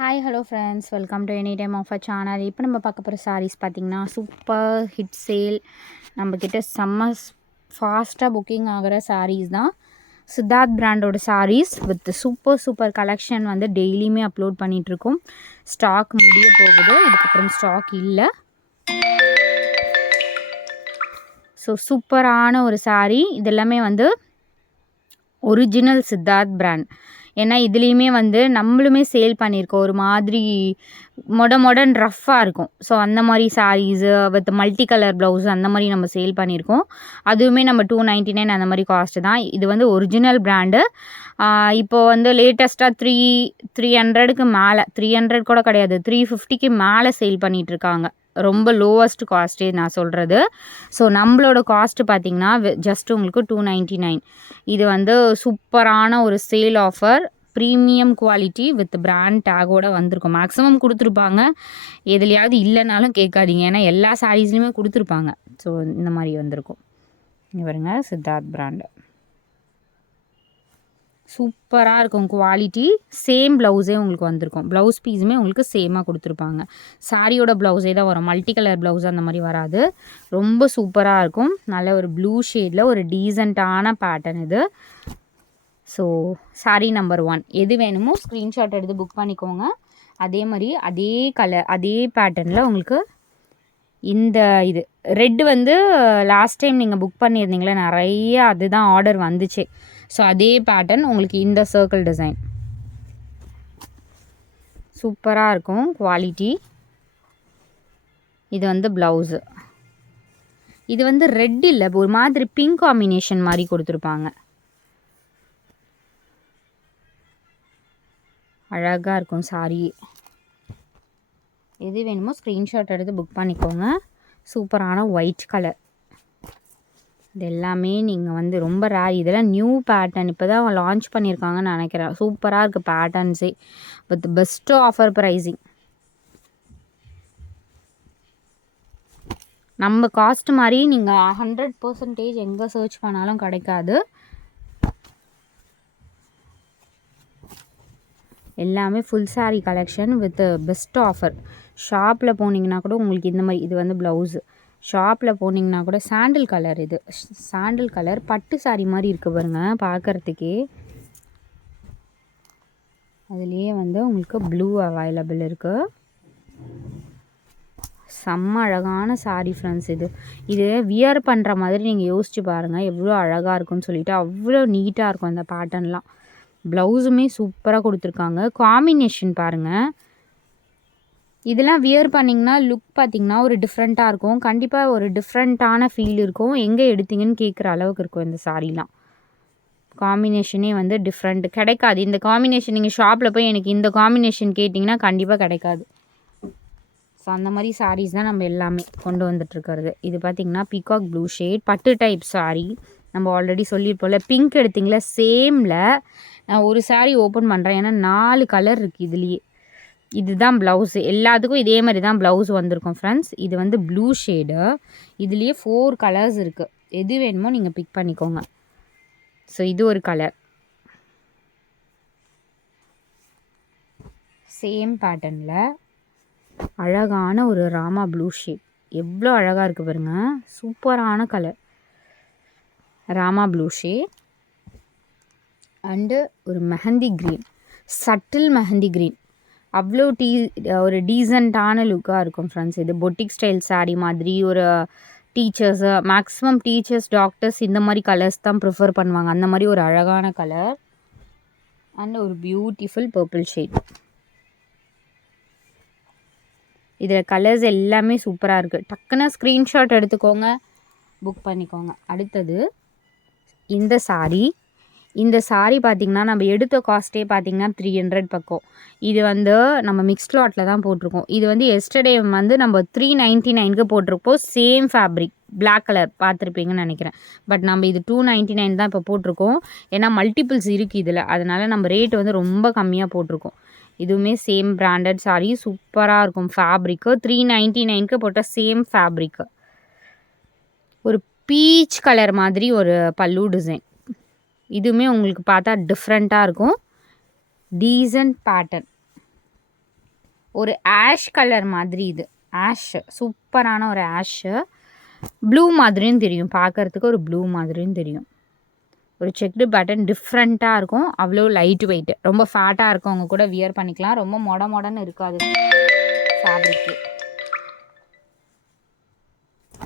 Hi hello friends, welcome to any time of a channel. இப்போ நம்ம பார்க்க போகிற சாரீஸ் பார்த்திங்கன்னா சூப்பர் ஹிட் சேல். நம்மக்கிட்ட செம்ம ஃபாஸ்ட்டாக புக்கிங் ஆகிற சாரீஸ் தான். சித்தார்த் பிராண்டோட சாரீஸ் வித் சூப்பர் கலெக்ஷன் வந்து டெய்லியுமே அப்லோட் பண்ணிகிட்ருக்கோம். ஸ்டாக் முடிய போகுது, இதுக்கப்புறம் ஸ்டாக் இல்லை. ஸோ சூப்பரான ஒரு சாரீ. இதெல்லாமே வந்து ஒரிஜினல் சித்தார்த் பிராண்ட். ஏன்னா இதுலேயுமே வந்து நம்மளுமே சேல் பண்ணியிருக்கோம். ஒரு மாதிரி மொடர்ன் ரஃப்பாக இருக்கும். ஸோ அந்த மாதிரி saris with multi colour blouse அந்த மாதிரி நம்ம சேல் பண்ணியிருக்கோம். அதுவுமே நம்ம 299 அந்த மாதிரி காஸ்ட்டு தான். இது வந்து ஒரிஜினல் பிராண்டு. இப்போது வந்து லேட்டஸ்ட்டாக 300க்கு மேலே, 300 கூட கிடையாது, 350க்கு மேலே சேல் பண்ணிகிட்ருக்காங்க. ரொம்ப லோவஸ்ட் காஸ்ட்டே நான் சொல்கிறது. ஸோ நம்மளோட காஸ்ட்டு பார்த்திங்கன்னா ஜஸ்ட் உங்களுக்கு 299. இது வந்து சூப்பரான ஒரு sale offer. Premium quality with brand டேகோடு வந்திருக்கும். மேக்ஸிமம் கொடுத்துருப்பாங்க, எதுலையாவது இல்லைனாலும் கேட்காதீங்க, ஏன்னா எல்லா சாரீஸ்லையுமே கொடுத்துருப்பாங்க. ஸோ இந்த மாதிரி வந்திருக்கும். இவருங்க சித்தார்த் பிராண்டு. சூப்பராக இருக்கும் குவாலிட்டி. சேம் ப்ளவுஸே உங்களுக்கு வந்திருக்கும். ப்ளவுஸ் பீஸுமே உங்களுக்கு சேமாக கொடுத்துருப்பாங்க. சாரியோட ப்ளவுஸே தான் வரும், மல்டி கலர் ப்ளவுஸ் அந்த மாதிரி வராது. ரொம்ப சூப்பராக இருக்கும். நல்ல ஒரு ப்ளூ ஷேடில் ஒரு டீசெண்டான பேட்டர்ன் இது. ஸோ சாரீ நம்பர் 1 எது வேணுமோ ஸ்க்ரீன்ஷாட் எடுத்து புக் பண்ணிக்கோங்க. அதே மாதிரி அதே கலர் அதே பேட்டர்னில் உங்களுக்கு இந்த இது ரெட்டு வந்து லாஸ்ட் டைம் நீங்கள் புக் பண்ணியிருந்தீங்களே நிறைய, அதுதான் ஆர்டர் வந்துச்சு. ஸோ அதே பேட்டர்ன் உங்களுக்கு இந்த சர்க்கிள் டிசைன் சூப்பராக இருக்கும் குவாலிட்டி. இது வந்து ப்ளவுஸு. இது வந்து ரெட் இல்லை, ஒரு மாதிரி பிங்க் காம்பினேஷன் மாதிரி கொடுத்துருப்பாங்க. அழகாக இருக்கும் சாரி. எது வேணுமோ ஸ்க்ரீன்ஷாட் எடுத்து புக் பண்ணிக்கோங்க. சூப்பரான ஒயிட் கலர். இது எல்லாமே நீங்கள் வந்து ரொம்ப ரேர். இதெல்லாம் நியூ பேட்டர்ன், இப்போ தான் லான்ச் பண்ணியிருக்காங்கன்னு நினைக்கிறேன். சூப்பராக இருக்குது பேட்டர்ன்ஸே வித் பெஸ்ட்டு ஆஃபர் ப்ரைஸிங். நம்ம காஸ்ட் மாதிரி நீங்கள் 100% எங்கே சர்ச் பண்ணாலும் கிடைக்காது. எல்லாமே full sari collection with best offer. ஷாப்பில் போனீங்கன்னா கூட உங்களுக்கு இந்த மாதிரி, இது வந்து ப்ளவுஸு. ஷாப்பில் போனீங்கன்னா கூட சாண்டில் கலர், இது சாண்டில் கலர் பட்டு சாரீ மாதிரி இருக்குது பாருங்க பார்க்குறதுக்கே. அதுலேயே வந்து உங்களுக்கு ப்ளூ அவைலபிள் இருக்குது. செம்ம அழகான சாரீ ஃப்ரெண்ட்ஸ். இது வியர் பண்ணுற மாதிரி நீங்கள் யோசிச்சு பாருங்கள் எவ்வளோ அழகாக இருக்குன்னு சொல்லிட்டு. அவ்வளோ நீட்டாக இருக்கும் இந்த பேட்டர்ன்லாம். ப்ளவுஸுமே சூப்பராக கொடுத்துருக்காங்க. காம்பினேஷன் பாருங்கள். இதெல்லாம் வியர் பண்ணிங்கன்னா லுக் பார்த்திங்கன்னா ஒரு டிஃப்ரெண்ட்டாக இருக்கும். கண்டிப்பாக ஒரு டிஃப்ரெண்ட்டான ஃபீல் இருக்கும். எங்கே எடுத்தீங்கன்னு கேட்குற அளவுக்கு இருக்கும் இந்த சாரீலாம். காம்பினேஷனே வந்து டிஃப்ரெண்ட் கிடைக்காது. இந்த காம்பினேஷன் நீங்கள் ஷாப்பில் போய் எனக்கு இந்த காம்பினேஷன் கேட்டிங்கன்னா கண்டிப்பாக கிடைக்காது. ஸோ அந்த மாதிரி சாரீஸ் தான் நம்ம எல்லாமே கொண்டு வந்துட்டுருக்கிறது. இது பார்த்திங்கன்னா பீகாக் ப்ளூ ஷேட் பட்டு டைப் சாரீ. நம்ம ஆல்ரெடி சொல்லியிருப்போம்ல, பிங்க் எடுத்திங்களா சேமில். நான் ஒரு சாரீ ஓப்பன் பண்ணுறேன், ஏன்னா 4 கலர் இருக்குது இதுலேயே. இதுதான் ப்ளவுஸு. எல்லாத்துக்கும் இதே மாதிரி தான் ப்ளவுஸ் வந்திருக்கும் ஃப்ரெண்ட்ஸ். இது வந்து ப்ளூ ஷேடு. இதுலேயே 4 கலர்ஸ் இருக்குது. எது வேணுமோ நீங்கள் பிக் பண்ணிக்கோங்க. ஸோ இது ஒரு கலர், சேம் பேட்டர்னில் அழகான ஒரு ராமா ப்ளூ ஷேட். எவ்வளோ அழகாக இருக்குது பாருங்க. சூப்பரான colour Rama blue shade. And ஒரு mehndi green, subtle mehndi green. அவ்வளோ ஒரு டீசெண்டான லுக்காக இருக்கும் ஃப்ரெண்ட்ஸ். இது பொட்டிக் ஸ்டைல் சாரீ மாதிரி. ஒரு டீச்சர்ஸு, மேக்ஸிமம் டீச்சர்ஸ், டாக்டர்ஸ் இந்த மாதிரி கலர்ஸ் தான் ப்ரிஃபர் பண்ணுவாங்க. அந்த மாதிரி ஒரு அழகான கலர். அண்ட் ஒரு பியூட்டிஃபுல் பர்பிள் ஷேட். இதில் கலர்ஸ் எல்லாமே சூப்பராக இருக்குது. டக்குன்னு ஸ்க்ரீன்ஷாட் எடுத்துக்கோங்க, புக் பண்ணிக்கோங்க. அடுத்தது இந்த சாரீ. இந்த சாரீ பார்த்திங்கன்னா நம்ம எடுத்த காஸ்ட்டே பார்த்திங்கன்னா 300 பக்கம். இது வந்து நம்ம மிக்ஸ்ட் லாட்டில் தான் போட்டிருக்கோம். இது வந்து எஸ்டர்டே வந்து நம்ம 399க்கு போட்டிருப்போம். சேம் ஃபேப்ரிக் பிளாக் கலர் பார்த்துருப்பீங்கன்னு நினைக்கிறேன். பட் நம்ம இது 299 தான் இப்போ போட்டிருக்கோம். ஏன்னா மல்டிபிள்ஸ் இருக்குது இதில், அதனால் நம்ம ரேட் வந்து ரொம்ப கம்மியாக போட்டிருக்கோம். இதுவுமே சேம் பிராண்டட் சாரீ. சூப்பராக இருக்கும் ஃபேப்ரிக்கு. 399க்கு போட்ட சேம் ஃபேப்ரிக்கு. ஒரு பீச் கலர் மாதிரி ஒரு பல்லு டிசைன். இதுவுமே உங்களுக்கு பார்த்தா டிஃப்ரெண்ட்டாக இருக்கும். Decent pattern. ஒரு ஆஷ் கலர் மாதிரி. இது ஆஷ், சூப்பரான ஒரு ஆஷு. ப்ளூ மாதிரியும் தெரியும், பார்க்குறதுக்கு ஒரு ப்ளூ மாதிரியும் தெரியும். ஒரு செக்டு பேட்டர்ன் டிஃப்ரெண்ட்டாக இருக்கும். அவ்வளோ லைட் வெயிட், ரொம்ப ஃபேட்டாக இருக்கவங்க கூட வியர் பண்ணிக்கலாம். ரொம்ப மொடன்னு இருக்காது ஃபேப்ரிக்கு.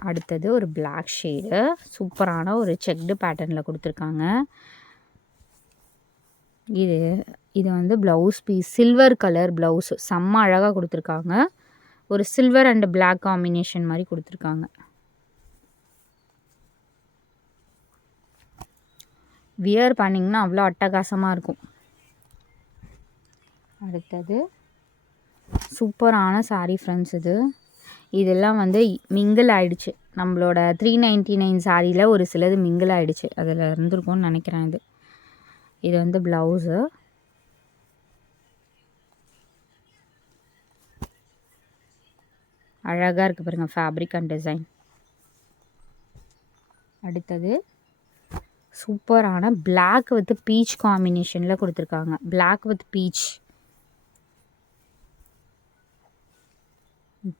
அடுத்தது ஒரு பிளாக் ஷேடு, சூப்பரான ஒரு செக்டு பேட்டர்னில் கொடுத்துருக்காங்க. இது வந்து blouse piece, silver colour blouse, செம்ம அழகாக கொடுத்துருக்காங்க. ஒரு சில்வர் அண்ட் பிளாக் காம்பினேஷன் மாதிரி கொடுத்துருக்காங்க. வியர் பண்ணிங்கன்னா அவ்வளோ அட்டகாசமாக இருக்கும். அடுத்தது சூப்பரான சாரீ ஃப்ரெண்ட்ஸ். இதெல்லாம் வந்து மிங்கிள் ஆகிடுச்சு. நம்மளோட 399 சாரியில் ஒரு சிலது மிங்கிள் ஆகிடுச்சு, அதில் இருந்திருக்கும்னு நினைக்கிறேன். இது வந்து ப்ளவுஸு. அழகாக இருக்குது பாருங்கள் ஃபேப்ரிக் அண்ட் டிசைன். அடுத்தது சூப்பரான பிளாக் வித் பீச் காம்பினேஷனில் கொடுத்துருக்காங்க. Black with peach,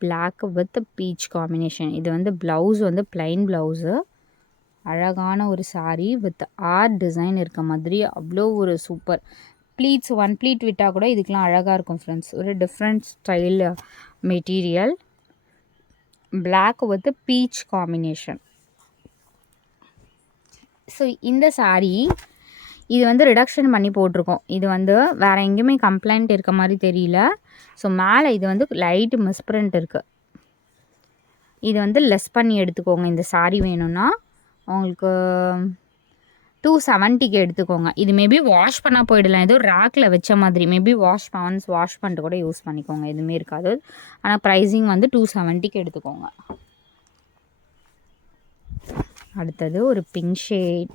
black with peach combination. இது வந்து ப்ளவுஸ் வந்து பிளைன் ப்ளவுஸு. அழகான ஒரு சாரீ வித் ஆர்ட் டிசைன் இருக்க மாதிரி அவ்வளோ ஒரு சூப்பர். ப்ளீட்ஸ் 1 ப்ளீட் விட்டால் கூட இதுக்கெலாம் அழகாக இருக்கும் ஃப்ரெண்ட்ஸ். ஒரு different style material, black with peach combination. So இந்த சாரீ இது வந்து ரிடக்ஷன் பண்ணி போட்டிருக்கோம். இது வந்து வேறு எங்கேயுமே கம்ப்ளைண்ட் இருக்க மாதிரி தெரியல. ஸோ மேலே இது வந்து லைட்டு மிஸ்பிரிண்ட் இருக்குது. இது வந்து லெஸ் பண்ணி எடுத்துக்கோங்க. இந்த சாரீ வேணும்னா உங்களுக்கு 270க்கு எடுத்துக்கோங்க. இது மேபி வாஷ் பண்ணால் போயிடலாம், ஏதோ ரேக்கில் வச்ச மாதிரி. மேபி வாஷ் பண்ணிட்டு கூட யூஸ் பண்ணிக்கோங்க, எதுவுமே இருக்காது. ஆனால் ப்ரைஸிங் வந்து 270க்கு எடுத்துக்கோங்க. அடுத்தது ஒரு பிங்க் ஷேட்.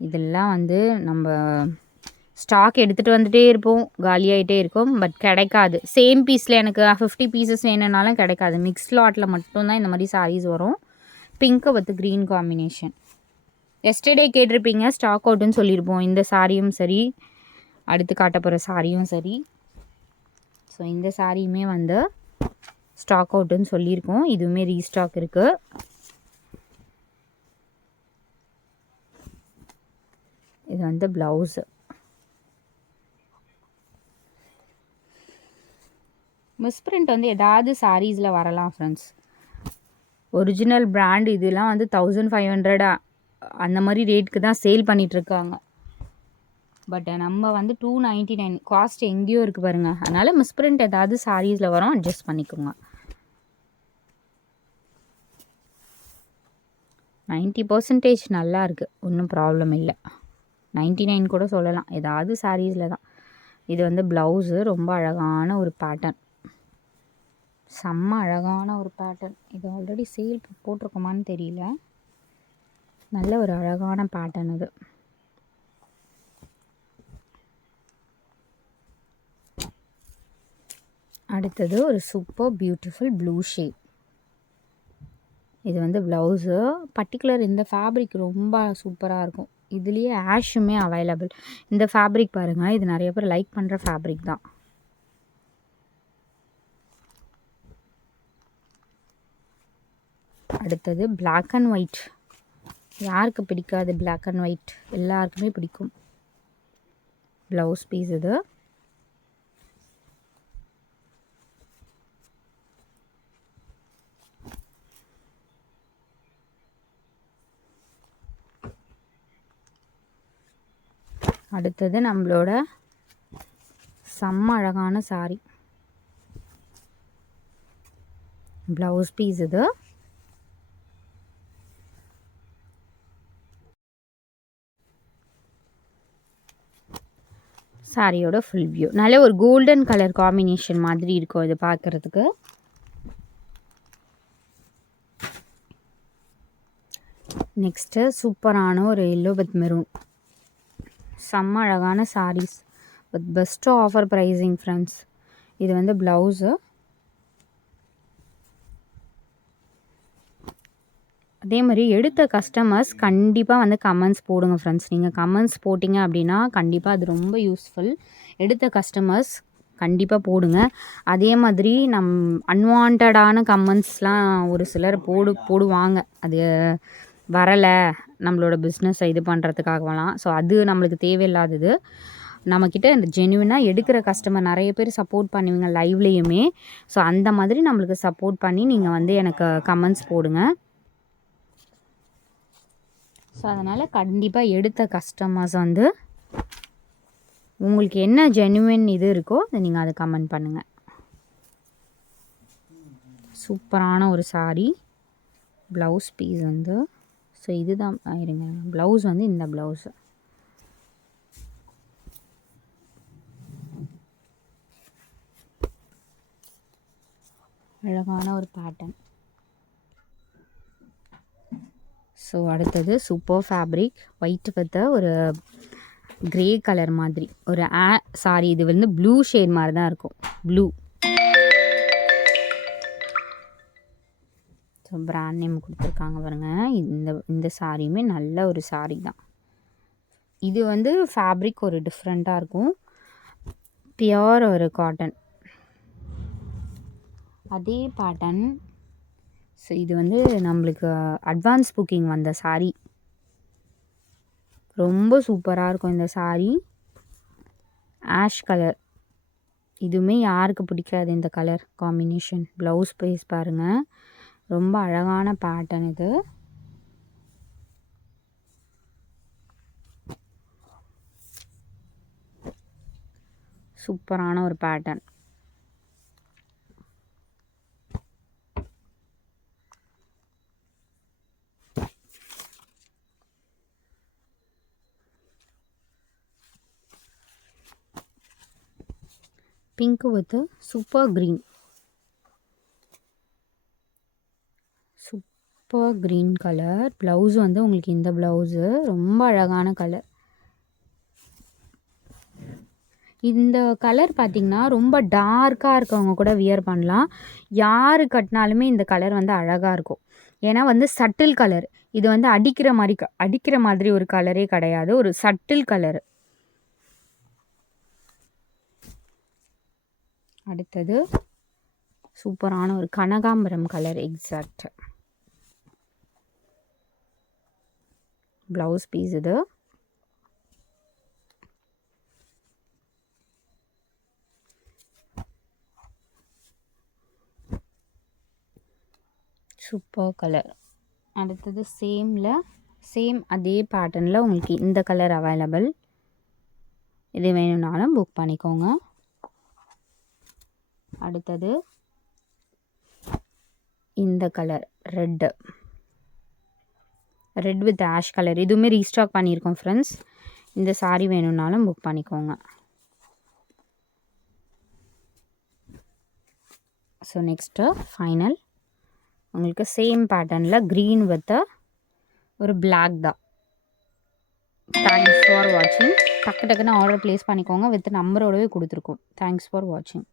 இதெல்லாம் வந்து நம்ம ஸ்டாக் எடுத்துகிட்டு வந்துகிட்டே இருப்போம், காலியாகிட்டே இருக்கும், பட் கிடைக்காது. சேம் பீஸில் எனக்கு 50 பீசஸ் வேணும்னாலும் கிடைக்காது. மிக்ஸ் லாட்டில் மட்டும்தான் இந்த மாதிரி சாரீஸ் வரும். Pink with green combination. Yesterday கேட்டிருப்பீங்க, ஸ்டாக் அவுட்டுன்னு சொல்லியிருப்போம். இந்த சாரியும் சரி, அடுத்து காட்ட போகிற சாரியும் சரி. ஸோ இந்த சாரியுமே வந்து ஸ்டாக் அவுட்டுன்னு சொல்லியிருக்கோம். இதுவுமே ரீஸ்டாக் இருக்குது. இது வந்து ப்ளவுஸு. மிஸ்பிரிண்ட் வந்து ஏதாவது சாரீஸில் வரலாம் ஃப்ரெண்ட்ஸ். ஒரிஜினல் பிராண்ட் இதெல்லாம் வந்து 1500 அந்த மாதிரி ரேட்டுக்கு தான் சேல் பண்ணிகிட்ருக்காங்க. பட் நம்ம வந்து 299 காஸ்ட் எங்கேயோ இருக்குது பாருங்கள். அதனால் மிஸ்பிரிண்ட் ஏதாவது சாரீஸில் வரும், அட்ஜஸ்ட் பண்ணிக்கோங்க. 90% நல்லா இருக்குது, ஒன்றும் ப்ராப்ளம் இல்லை. 99 கூட சொல்லலாம், ஏதாவது சாரீஸில் தான். இது வந்து ப்ளவுஸு, ரொம்ப அழகான ஒரு பேட்டர்ன், செம்ம அழகான ஒரு பேட்டர்ன். இது ஆல்ரெடி சேல் போட்டிருக்கோமான்னு தெரியல, நல்ல ஒரு அழகான பேட்டர்ன் இது. அடுத்தது ஒரு சூப்பர் பியூட்டிஃபுல் ப்ளூ ஷேட். இது வந்து ப்ளவுஸு. பர்டிகுலர் இந்த ஃபேப்ரிக் ரொம்ப சூப்பராக இருக்கும். இதுலேயே ஆஷுமே அவைலபிள். இந்த ஃபேப்ரிக் பாருங்கள், இது நிறைய பேர் லைக் பண்ணுற ஃபேப்ரிக் தான். அடுத்தது பிளாக் அண்ட் ஒயிட். யாருக்கு பிடிக்காது பிளாக் அண்ட் ஒயிட்? எல்லாருக்குமே பிடிக்கும். ப்ளவுஸ் பீஸ் இது. அடுத்தது நம்மளோட செம்ம அழகான சாரி. ப்ளவுஸ் பீஸ் இது. சாரியோட ஃபுல் வியூ நல்ல ஒரு கோல்டன் கலர் காம்பினேஷன் மாதிரி இருக்கும் இது பார்க்குறதுக்கு. நெக்ஸ்ட்டு சூப்பரான ஒரு எல்லோ வித் மெரூன், செம்ம அழகான saris with best offer pricing friends. இது வந்து ப்ளவுஸு. அதே மாதிரி எடுத்த கஸ்டமர்ஸ் கண்டிப்பாக வந்து கமெண்ட்ஸ் போடுங்க ஃப்ரெண்ட்ஸ். நீங்கள் கமெண்ட்ஸ் போட்டிங்க அப்படின்னா கண்டிப்பாக அது ரொம்ப யூஸ்ஃபுல். எடுத்த கஸ்டமர்ஸ் கண்டிப்பாக போடுங்க. அதே மாதிரி அன்வான்டான கமெண்ட்ஸ்லாம் ஒரு சிலர் போடுவாங்க. அது வரலை நம்மளோட பிஸ்னஸை இது பண்ணுறதுக்காகலாம். ஸோ அது நம்மளுக்கு தேவையில்லாதது. நம்மக்கிட்ட இந்த ஜென்யூனாக எடுக்கிற கஸ்டமர் நிறைய பேர் சப்போர்ட் பண்ணுவீங்க லைவ்லேயுமே. ஸோ அந்த மாதிரி நம்மளுக்கு சப்போர்ட் பண்ணி நீங்கள் வந்து எனக்கு கமெண்ட்ஸ் போடுங்க. ஸோ அதனால் கண்டிப்பாக எடுத்த கஸ்டமர்ஸ் வந்து உங்களுக்கு என்ன ஜென்யூன் இது இருக்கோ அதை நீங்கள் அதை கமெண்ட் பண்ணுங்கள். சூப்பரான ஒரு சாரீ. ப்ளவுஸ் பீஸ் வந்து ஸோ இதுதான் இருங்க, ப்ளவுஸ் வந்து இந்த ப்ளவுஸு அழகான ஒரு பேட்டர்ன். ஸோ அடுத்தது சூப்பர் ஃபேப்ரிக் ஒயிட் வித் ஒரு கிரே கலர் மாதிரி ஒரு சாரி. இது வந்து ப்ளூ ஷேட் மாதிரி தான் இருக்கும், ப்ளூ. ஸோ பிராண்ட் நேம் கொடுத்துருக்காங்க பாருங்க. இந்த சாரியுமே நல்ல ஒரு சாரி தான். இது வந்து ஃபேப்ரிக் ஒரு டிஃப்ரெண்ட்டாக இருக்கும், பியோர் ஒரு காட்டன் அதே பேட்டர்ன். ஸோ இது வந்து நம்மளுக்கு அட்வான்ஸ் புக்கிங் வந்த சாரி. ரொம்ப சூப்பராக இருக்கும் இந்த சாரி. ஆஷ் கலர், இதுவுமே யாருக்கு பிடிக்காது இந்த கலர் காம்பினேஷன். ப்ளவுஸ் பீஸ் பாருங்கள், ரொம்ப அழகான பேட்டர்ன் இது. சூப்பரான ஒரு pattern. Pink with super green. Super green colour. Blouse வந்து உங்களுக்கு இந்த ப்ளவுஸு ரொம்ப அழகான கலர். இந்த கலர் பார்த்திங்கன்னா ரொம்ப டார்க்காக இருக்கவங்க கூட வியர் பண்ணலாம். யார் கட்டினாலுமே இந்த கலர் வந்து அழகாக இருக்கும். ஏன்னா வந்து சட்டில் கலர். இது வந்து அடிக்கிற மாதிரி ஒரு கலரே கிடையாது, ஒரு சட்டில் கலர். அடுத்தது சூப்பரான ஒரு கனகாம்பரம் கலர் எக்ஸாக்ட். ப்ளவுஸ் பீஸ் இது. Super colour. அடுத்தது சேம் அதே பேட்டர்னில் உங்களுக்கு இந்த கலர் அவைலபிள். இது வேணும்னாலும் புக் பண்ணிக்கோங்க. அடுத்தது இந்த colour red with ash colour. இதுவுமே ரீஸ்டாக் பண்ணியிருக்கோம் ஃப்ரெண்ட்ஸ். இந்த சாரீ வேணும்னாலும் புக் பண்ணிக்கோங்க. ஸோ நெக்ஸ்ட்டு ஃபைனல் உங்களுக்கு சேம் பேட்டர்னில் க்ரீன் வித் ஒரு பிளாக் தான். தேங்க்ஸ் ஃபார் வாட்சிங். டக்குன்னு ஆர்டர் ப்ளேஸ் பண்ணிக்கோங்க, வித் நம்பரோடவே கொடுத்துருக்கோம். தேங்க்ஸ் ஃபார் வாட்சிங்.